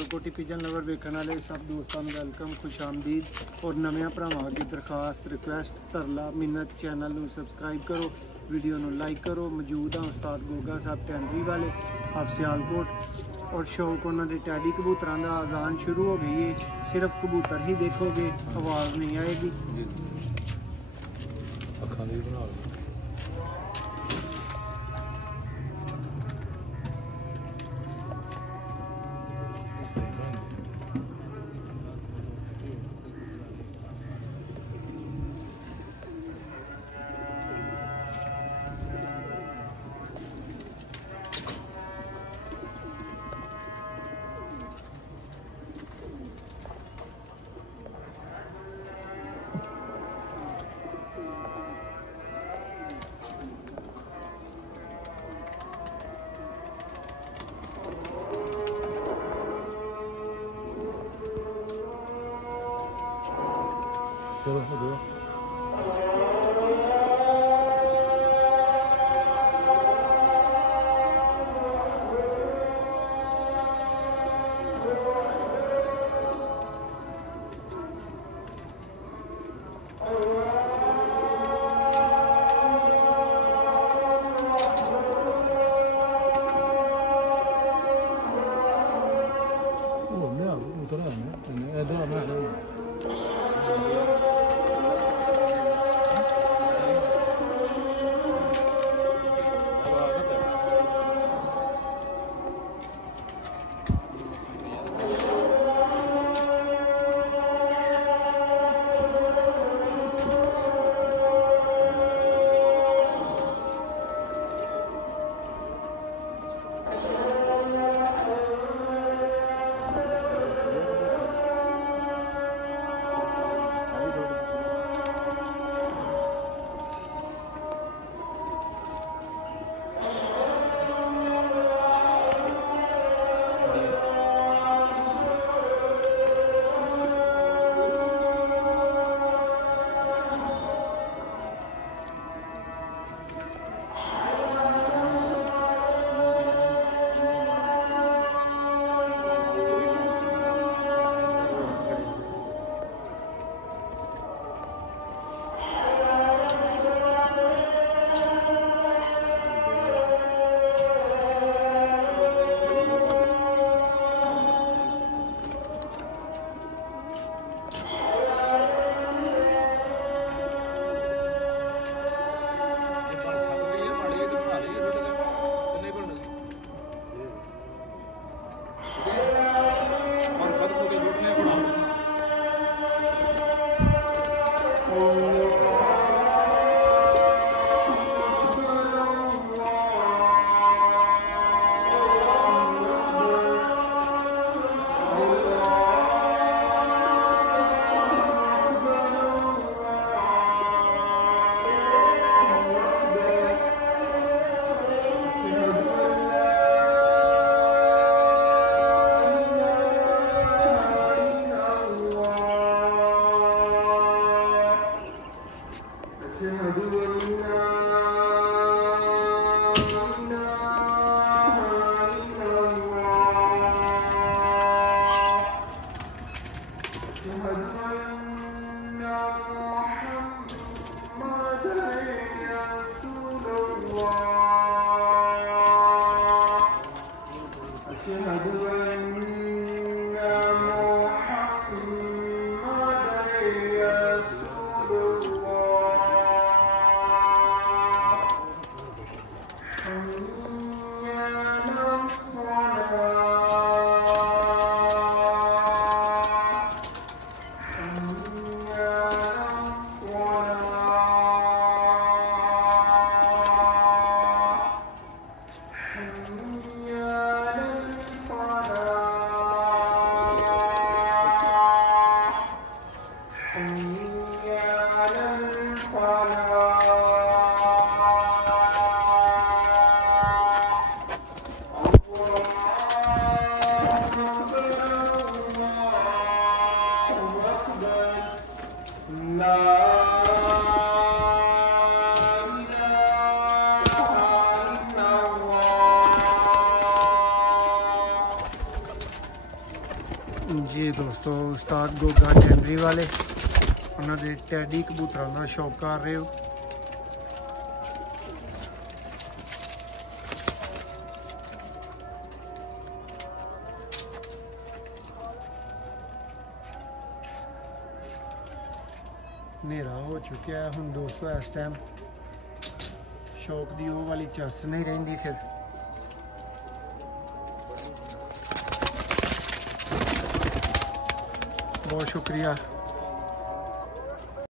Sialkoti pigeon lover वेखण वाले सब दोस्तों में वेलकम खुश आमदीद और नवे भरावां अगे दरखास्त रिक्वेस्ट तरला मिन्नत चैनल नूं सबसक्राइब करो वीडियो नूं लाइक करो। मौजूद हाँ उस्ताद गोगा साहब टेंडरी वाले आप सियालकोट और शौक उन्होंने टैडी कबूतरों का आज़ान शुरू हो गई है। सिर्फ कबूतर ही देखोगे आवाज़ नहीं आएगी। चलो दो जी दोस्तों, उस्ताद गोगा टेंडरी वाले उन्होंने टैडी कबूतरों का शौक कर रहे हो। नेरा हो चुका है हम दोस्तों, इस टाइम शौक दी वो वाली चस नहीं रही। फिर बहुत शुक्रिया।